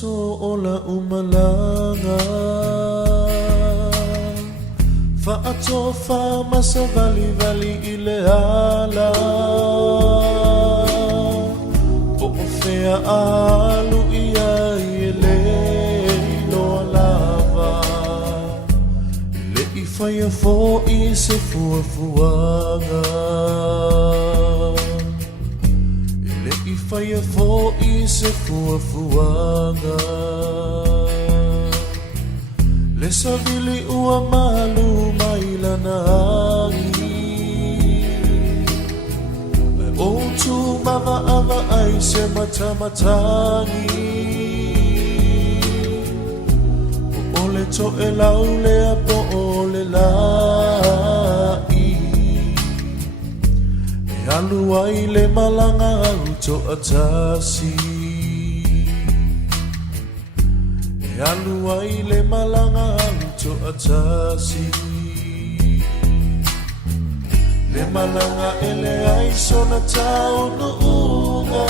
to ola umalanga Fa'ato fa masa vali ile ala Po'ofea alu ia ile ilo lava Le ifaya fo I se fuafuanga Le ifaya fo I se fuafuanga Le savili ua malu mailanangi O tu mama ama ai se matamatangi O ole to e laule a po ole lai E alu ai le malanga au to atasi E alu ai le malanga to atasi Le malanga ele ai sona tau no unga